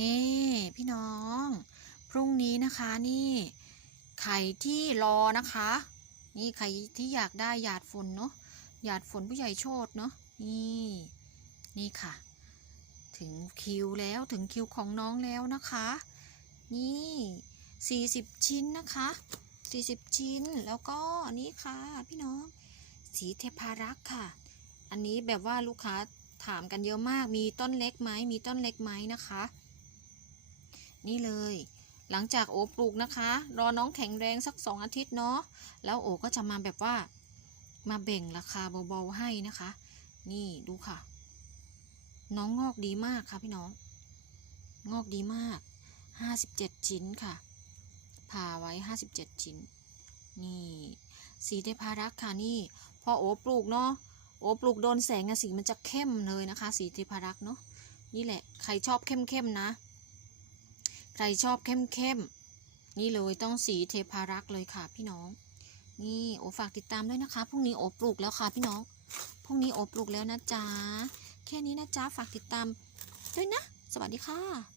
นี่พี่น้อง พรุ่งนี้นะคะนี่ไข่ที่รอนะคะ นี่ไข่ที่อยากได้หยาดฝนเนาะหยาดฝนผู้ใหญ่โชดเนาะนี่นี่ค่ะ ถึงคิวแล้วถึงคิวของน้องแล้วนะคะ นี่สี่สิบชิ้นนะคะสี่สิบชิ้นแล้วก็นี่ค่ะพี่น้อง สีเทพารักษ์ค่ะ อันนี้แบบว่าลูกค้าถามกันเยอะมากมีต้นเล็กไหมมีต้นเล็กไหมนะคะ นี่เลย หลังจากโอปลูกนะคะ รอน้องแข็งแรงสักสองอาทิตย์เนาะแล้วโอก็จะมาแบบว่า มาเบ่งราคาเบาๆให้นะคะ นี่ดูค่ะ น้องงอกดีมากค่ะพี่น้อง งอกดีมากห้าสิบเจ็ดชิ้นค่ะผ่าไว้ห้าสิบเจ็ดชิ้น นี่สีเทพารักค่ะนี่ พอโอปลูกเนาะโอปลูกโดนแสงอะสีมันจะเข้มเลยนะคะ สีเทพารักษ์เนาะนี่แหละ ใครชอบเข้มๆนะ ใครชอบเข้มเข้มนี่เลยต้องสีเทพารักษ์เลยค่ะพี่น้อง นี่โอฝากติดตามด้วยนะคะพรุ่งนี้โอปลูกแล้วค่ะพี่น้องพรุ่งนี้โอปลูกแล้วนะจ๊ะแค่นี้นะจ๊ะฝากติดตามด้วยนะ สวัสดีค่ะ